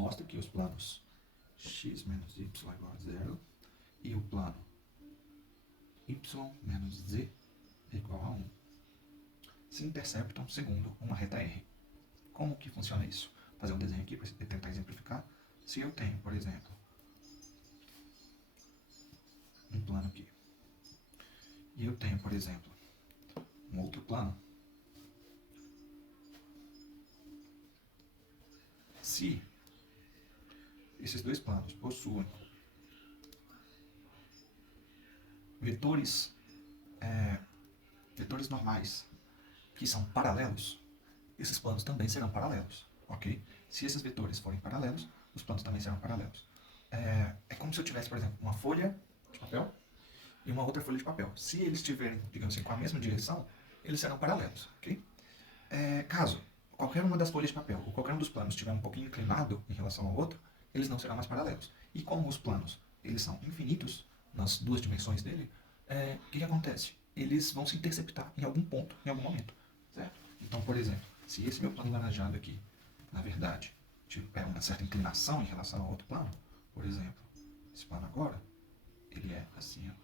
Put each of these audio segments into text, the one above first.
mostra que os planos x menos y igual a zero e o plano y menos z igual a 1 se interceptam segundo uma reta R. Como que funciona isso? Vou fazer um desenho aqui para tentar exemplificar. Se eu tenho, por exemplo, um plano aqui, e eu tenho, por exemplo, um outro plano, se esses dois planos possuem vetores normais que são paralelos, esses planos também serão paralelos, ok? Se esses vetores forem paralelos, os planos também serão paralelos. É como se eu tivesse, por exemplo, uma folha de papel e uma outra folha de papel. Se eles estiverem, digamos assim, com a mesma direção, eles serão paralelos, ok? Caso qualquer uma das folhas de papel ou qualquer um dos planos estiver um pouquinho inclinado em relação ao outro, eles não serão mais paralelos. E como os planos eles são infinitos nas duas dimensões dele, o que acontece? Eles vão se interceptar em algum ponto, em algum momento, certo? Então, por exemplo, se esse meu plano laranjado aqui, na verdade, tiver uma certa inclinação em relação ao outro plano, por exemplo, esse plano agora, ele é assim, ó.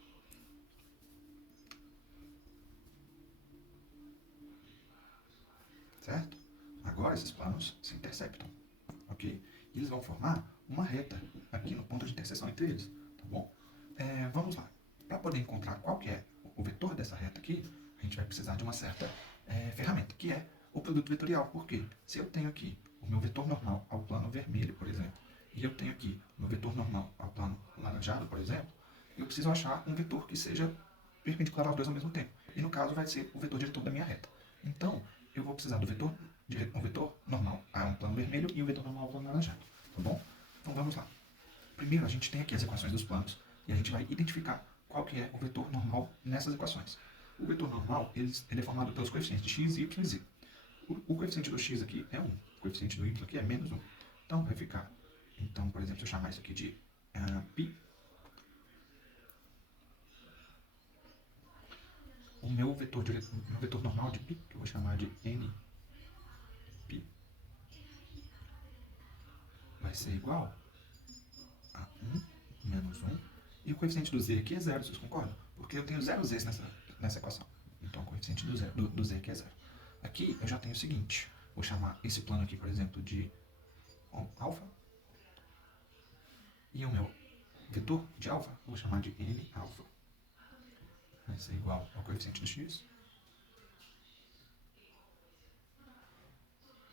Certo? Agora esses planos se interceptam, ok? E eles vão formar uma reta aqui no ponto de interseção entre eles, tá bom? Vamos lá. Para poder encontrar qual que é o vetor dessa reta aqui, a gente vai precisar de uma certa ferramenta, que é o produto vetorial. Por quê? Se eu tenho aqui o meu vetor normal ao plano vermelho, por exemplo, e eu tenho aqui o meu vetor normal ao plano laranjado, por exemplo, eu preciso achar um vetor que seja perpendicular aos dois ao mesmo tempo. E no caso vai ser o vetor diretor da minha reta. Então, eu vou precisar do vetor normal a um plano vermelho e o vetor normal ao plano laranjado, tá bom? Então vamos lá. Primeiro a gente tem aqui as equações dos planos e a gente vai identificar qual que é o vetor normal nessas equações. O vetor normal ele é formado pelos coeficientes de x, y e z. O coeficiente do x aqui é 1, o coeficiente do y aqui é menos 1. Então vai ficar, por exemplo, se eu chamar isso aqui de π, o meu vetor normal de π, que eu vou chamar de nπ, vai ser igual a 1 menos 1. E o coeficiente do z aqui é 0, vocês concordam? Porque eu tenho 0 z's nessa equação. Então o coeficiente do z aqui é 0. Aqui eu já tenho o seguinte. Vou chamar esse plano aqui, por exemplo, de alfa. E o meu vetor de alfa, vou chamar de n alfa. Vai ser igual ao coeficiente do x.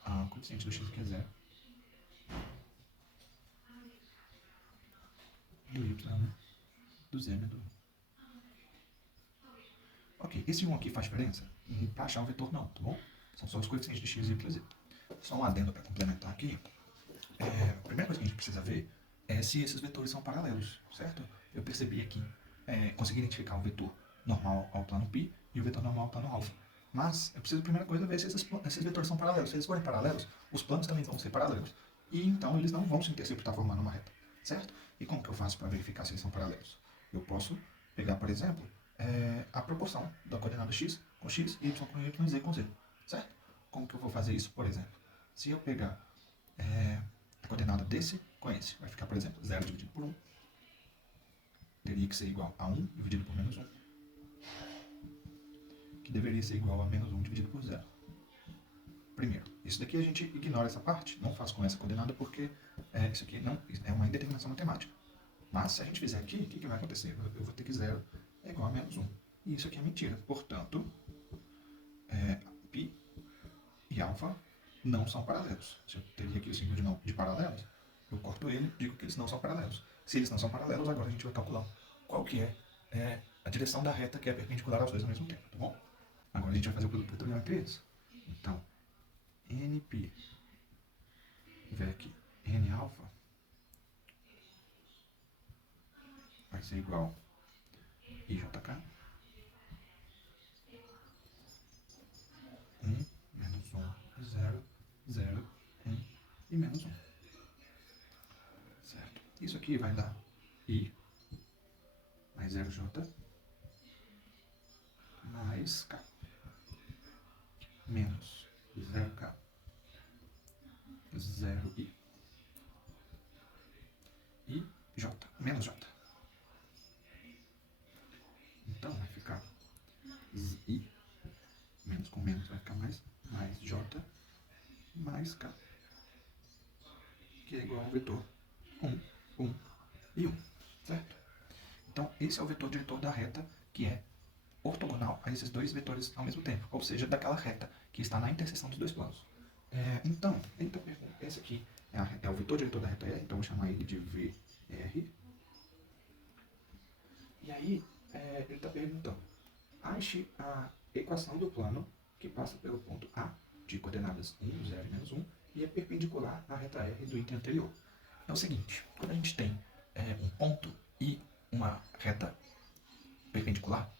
O coeficiente do x aqui é 0. Do y, né? Do z, né? Ok, esse 1 aqui faz diferença? Para achar um vetor não, tá bom? São só os coeficientes de x, y e z. Só um adendo para complementar aqui. A primeira coisa que a gente precisa ver é se esses vetores são paralelos, certo? Eu percebi aqui, consegui identificar o vetor normal ao plano π e o vetor normal ao plano alfa. Mas eu preciso, a primeira coisa, ver se esses vetores são paralelos. Se eles forem paralelos, os planos também vão ser paralelos. E então eles não vão se interceptar formando uma reta, certo? E como que eu faço para verificar se eles são paralelos? Eu posso pegar, por exemplo, a proporção da coordenada x com x, y com y e z com z, certo? Como que eu vou fazer isso, por exemplo? Se eu pegar a coordenada desse com esse, vai ficar, por exemplo, 0 dividido por 1. Teria que ser igual a 1 dividido por menos 1. Que deveria ser igual a menos 1 dividido por 0. Primeiro, isso daqui a gente ignora essa parte, não faz com essa coordenada porque isso aqui não é uma indeterminação matemática. Mas se a gente fizer aqui, o que vai acontecer? Eu vou ter que 0 é igual a menos 1. E isso aqui é mentira. Portanto, π e alfa não são paralelos. Se eu teria aqui o símbolo de paralelos, eu corto ele e digo que eles não são paralelos. Se eles não são paralelos, agora a gente vai calcular qual que é a direção da reta que é perpendicular aos dois ao mesmo tempo, tá bom? Agora a gente vai fazer o produto vetorial entre eles. Então, nπ vai aqui, n alfa vai ser igual a ijk, 1, menos 1, 0, 0, 1 e menos 1. Certo? Isso aqui vai dar i mais 0j mais k menos 0k 0i menos j. Então vai ficar i, menos com menos vai ficar mais j, mais k, que é igual ao vetor 1, 1 e 1, certo? Então, esse é o vetor diretor da reta, que é ortogonal a esses dois vetores ao mesmo tempo, ou seja, daquela reta que está na interseção dos dois planos. Então, esse aqui é o vetor diretor da reta R, então vou chamar ele de VR. E aí, ele está perguntando, ache a equação do plano que passa pelo ponto A, de coordenadas 1, 0 e menos 1, e é perpendicular à reta R do item anterior. É o seguinte, quando a gente tem um ponto e uma reta perpendicular,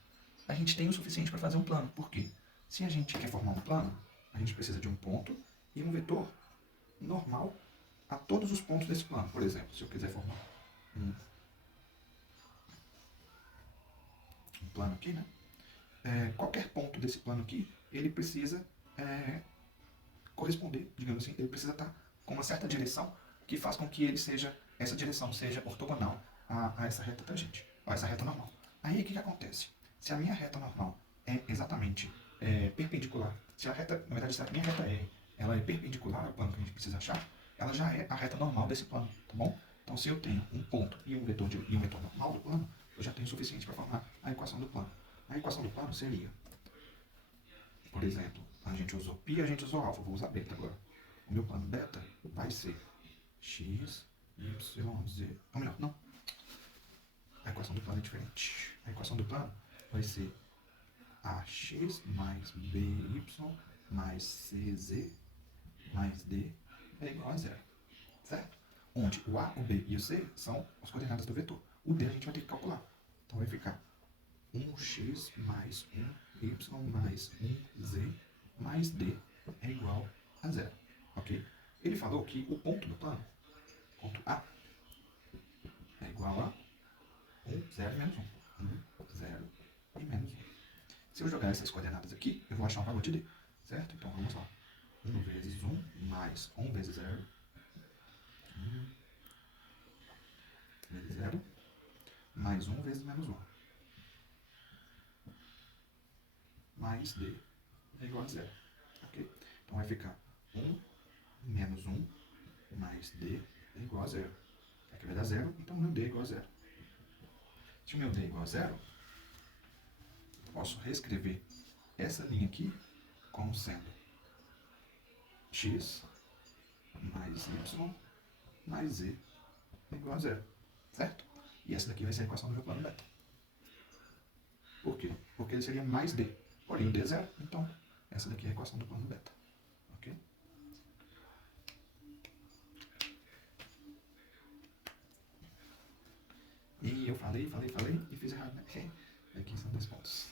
a gente tem o suficiente para fazer um plano. Por quê? Se a gente quer formar um plano, a gente precisa de um ponto e um vetor normal a todos os pontos desse plano. Por exemplo, se eu quiser formar um plano aqui, né? Qualquer ponto desse plano aqui, ele precisa corresponder, digamos assim, ele precisa estar com uma certa direção que faz com que essa direção seja ortogonal a essa reta tangente, a essa reta normal. Aí o que acontece? Se a minha reta normal é exatamente perpendicular, se a reta, na verdade, se a minha reta R ela é perpendicular ao plano que a gente precisa achar, ela já é a reta normal desse plano, tá bom? Então, se eu tenho um ponto e um vetor normal do plano, eu já tenho o suficiente para formar a equação do plano. A equação do plano seria, por exemplo, a gente usou π, a gente usou alfa, vou usar beta agora. O meu plano beta vai ser x, y, z. Ou melhor, não. A equação do plano é diferente. A equação do plano vai ser ax mais by mais cz mais d é igual a zero. Certo? Onde o a, o b e o c são as coordenadas do vetor. O d a gente vai ter que calcular. Então vai ficar 1x mais 1y mais 1z mais d é igual a zero. Ok? Ele falou que o ponto do plano, ponto A, é igual a 1, 0 e menos 1. 1, 0 e menos 1. Se eu jogar essas coordenadas aqui, eu vou achar um valor de d. Certo? Então vamos lá. 1 vezes 1 mais 1 vezes 0. 1 vezes 0 mais 1 vezes menos 1. Mais d é igual a 0. Ok? Então vai ficar 1 menos 1 mais d é igual a 0. Aqui vai dar 0, então meu d é igual a 0. Se o meu d é igual a 0, eu posso reescrever essa linha aqui como sendo x mais y mais z é igual a 0. Certo? E essa daqui vai ser a equação do meu plano beta. Por quê? Porque ele seria mais d. Porém, o d é 0, então essa daqui é a equação do plano beta. Ok? E eu falei e fiz errado, né? Aqui são 2 pontos.